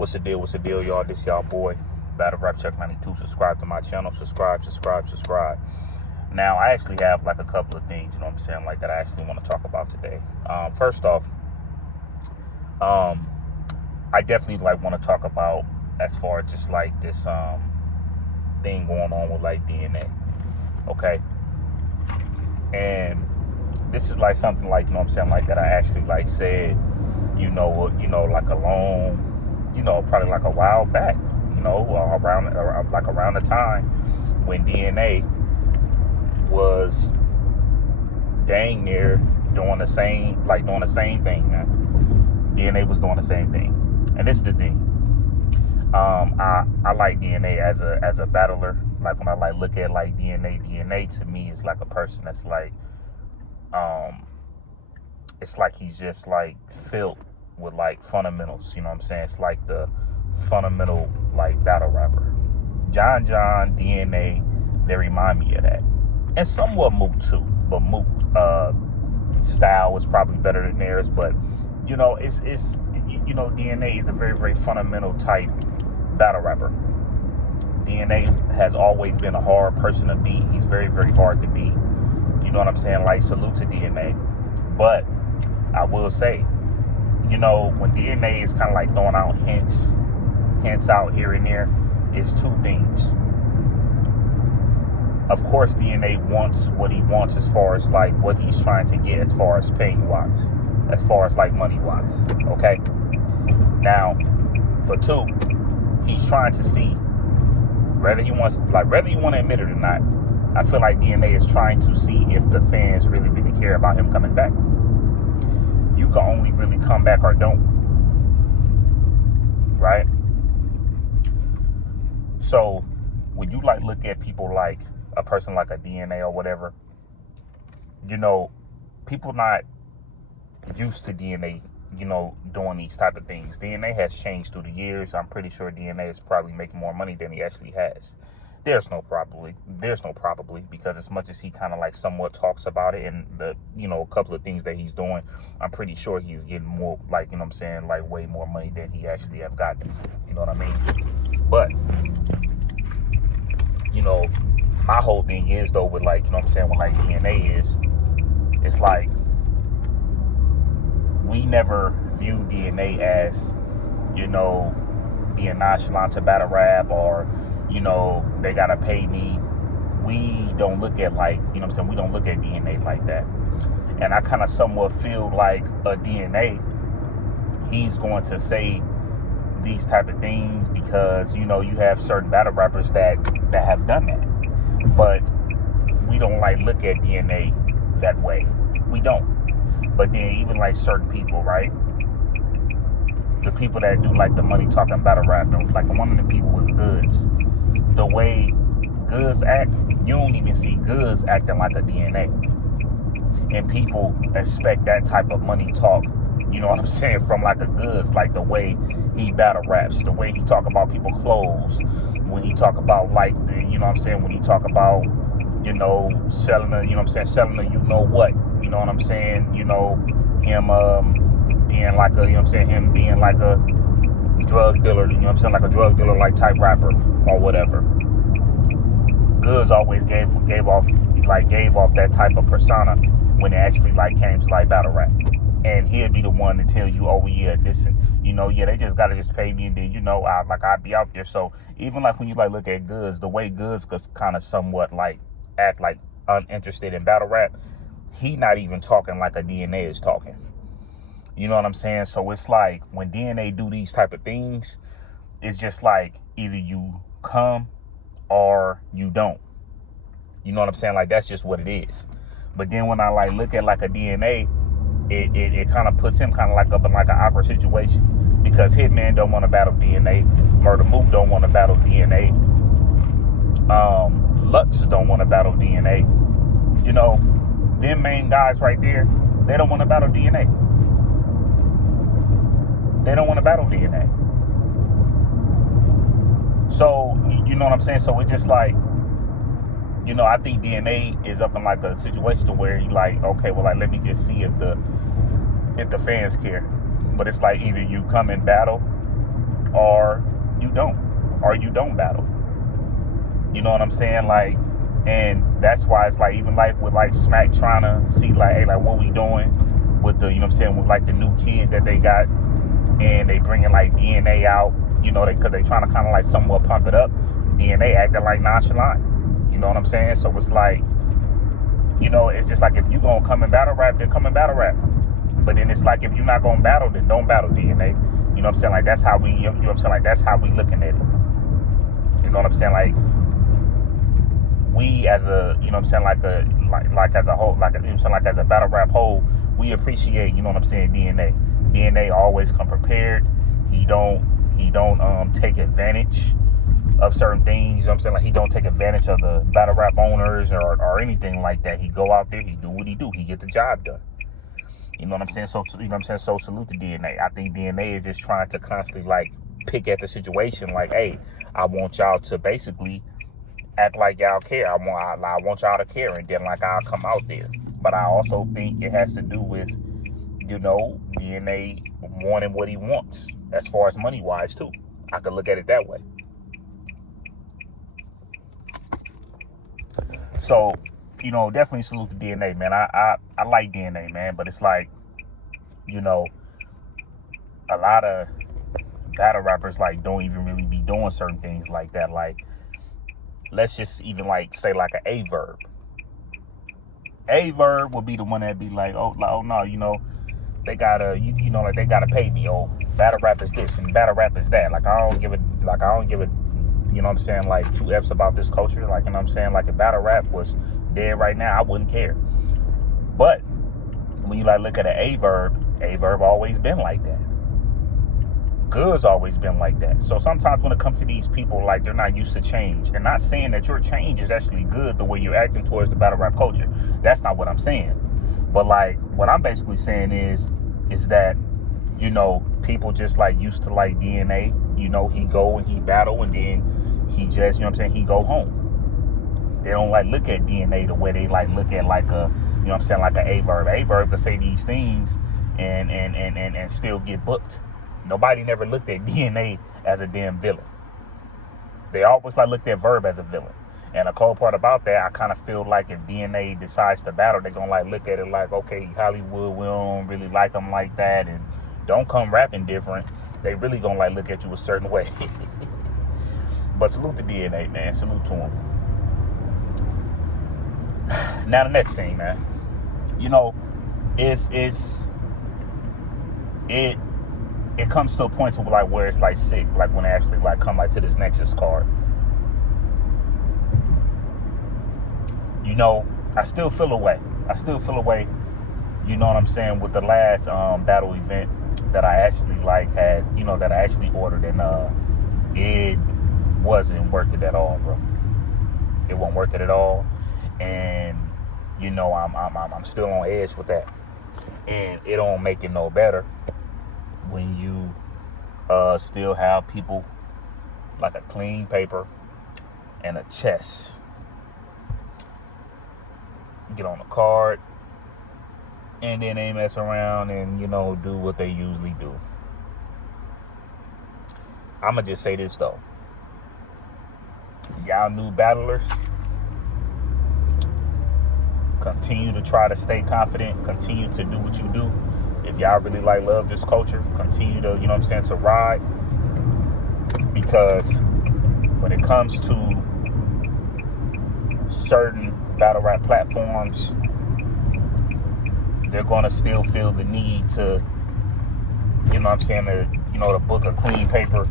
What's the deal? What's the deal, y'all? This y'all boy, battlerap Check 92. Subscribe to my channel. Subscribe. Now, I actually have like a couple of things, you know what I'm saying, like that I actually want to talk about today. First off, I definitely like want to talk about as far as just like this thing going on with like DNA. Okay. And this is like something like, you know what I'm saying, like that I actually like said, like a long, probably like a while back, around the time when DNA was dang near doing the same thing, man. DNA was doing the same thing. And this is the thing. I like DNA as a battler. Like when I like look at like DNA to me is like a person that's like it's like he's just like filled with like fundamentals, you know what I'm saying? It's like the fundamental like battle rapper. John, DNA, they remind me of that. And somewhat Mook too, but Mook style was probably better than theirs. But it's DNA is a very, very fundamental type battle rapper. DNA has always been a hard person to beat. He's very, very hard to beat. You know what I'm saying? Like, salute to DNA. But I will say, when DNA is kind of like throwing out hints out here and there, it's two things. Of course, DNA wants what he wants as far as like what he's trying to get as far as paying wise, as far as like money wise. Okay. Now, for two, he's trying to see whether you want to admit it or not. I feel like DNA is trying to see if the fans really, really care about him coming back. You can only really come back or don't. Right? So, when you like look at people like a person like a DNA or whatever, people not used to DNA, doing these type of things. DNA has changed through the years. I'm pretty sure DNA is probably making more money than he actually has. There's no probably, because as much as he kind of like somewhat talks about it and the, a couple of things that he's doing, I'm pretty sure he's getting more, like, like way more money than he actually have gotten. You know what I mean? But, my whole thing is though with like, with like DNA is, it's like, we never view DNA as, being nonchalant to battle rap or, they gotta pay me. We don't look at like, we don't look at DNA like that. And I kind of somewhat feel like a DNA, he's going to say these type of things because, you have certain battle rappers that have done that. But we don't like look at DNA that way. We don't. But then even like certain people, right? The people that do like the money talking battle rap, like one of the people was Goods. The way Goods act, you don't even see Goods acting like a DNA. And people expect that type of money talk, you know what I'm saying, from like a Goods, like the way he battle raps, the way he talk about people's clothes, when he talk about like the, when he talk about, selling a, selling a what, him being like a, him being like a drug dealer, like a drug dealer like type rapper or whatever. Goods always gave off that type of persona when it actually like came to like battle rap. And he'd be the one to tell you, oh yeah, this and they just gotta just pay me and then I'd be out there. So even like when you like look at Goods, the way Goods kind of somewhat like act like uninterested in battle rap, he not even talking like a DNA is talking. You know what I'm saying? So it's like when DNA do these type of things, it's just like either you come or you don't. You know what I'm saying? Like that's just what it is. But then when I like look at like a DNA, it kind of puts him kind of like up in like an awkward situation because Hitman don't want to battle DNA, Murder Mook don't want to battle DNA, Lux don't want to battle DNA. Them main guys right there, they don't want to battle DNA. They don't want to battle DNA. So, you know what I'm saying? So it's just like, I think DNA is up in like a situation to where he like, okay, well, like, let me just see if the fans care. But it's like either you come and battle or you don't. Or you don't battle. You know what I'm saying? Like, and that's why it's like, even like with like Smack trying to see like, hey, like what we doing with the, you know what I'm saying, with like the new kid that they got, and they bringing like DNA out, you know, because they trying to kind of like somewhat pump it up. DNA acting like nonchalant. You know what I'm saying? So it's like, you know, it's just like, if you gonna come and battle rap, then come and battle rap. But then it's like, if you're not gonna battle, then don't battle, DNA. You know what I'm saying? Like, that's how we, you know what I'm saying? Like, that's how we looking at it. You know what I'm saying? Like, we as a, you know what I'm saying, like as a whole, like, you know what I'm saying, like as a battle rap whole, we appreciate, you know what I'm saying, DNA. DNA always come prepared. He don't take advantage of certain things. You know what I'm saying? Like, he don't take advantage of the battle rap owners or anything like that. He go out there, he do what he do. He get the job done. You know what I'm saying? So, you know what I'm saying? So salute to DNA. I think DNA is just trying to constantly like pick at the situation. Like, hey, I want y'all to basically act like y'all care. I want y'all to care, and then like I'll come out there. But I also think it has to do with, you know, DNA wanting what he wants as far as money wise too. I could look at it that way. So, you know, definitely salute to DNA, man. I like DNA, man, but it's like, you know, a lot of battle rappers like don't even really be doing certain things like that. Like, let's just even like say like an A-Verb. A-Verb will be the one that be like, oh no, you know, they gotta, you know, like they gotta pay me. Oh, battle rap is this and battle rap is that. Like, I don't give it, you know what I'm saying, like 2 F's about this culture. Like, you know what I'm saying, like if battle rap was dead right now, I wouldn't care. But when you like look at an A-Verb always been like that. Good's always been like that. So sometimes when it comes to these people, like, they're not used to change. And not saying that your change is actually good the way you're acting towards the battle rap culture. That's not what I'm saying. But like, what I'm basically saying is that, you know, people just like used to like DNA. You know, he go and he battle, and then he just, you know what I'm saying, he go home. They don't like look at DNA the way they like look at like a, you know what I'm saying, like an A-Verb. A-Verb could say these things and still get booked. Nobody never looked at DNA as a damn villain. They always like looked at Verb as a villain. And the cold part about that, I kind of feel like if DNA decides to battle, they're gonna like look at it like, okay, Hollywood, we don't really like them like that, and don't come rapping different. They really gonna like look at you a certain way. But salute to DNA, man. Salute to him. Now the next thing, man. You know, it comes to a point to like where it's like sick, like when they actually like come like to this Nexus card. You know, I still feel away. You know what I'm saying, with the last battle event that I actually like had, you know, that I actually ordered, and it wasn't worth it at all, bro. It wasn't worth it at all, and you know I'm still on edge with that, and it don't make it no better when you still have people like a clean paper and a chest get on the card, and then they mess around and, you know, do what they usually do. I'ma just say this though, y'all new battlers, continue to try to stay confident, continue to do what you do. If y'all really like love this culture, continue to, you know what I'm saying, to ride. Because when it comes to certain battle rap platforms, they're gonna still feel the need to, you know what I'm saying, to book a clean paper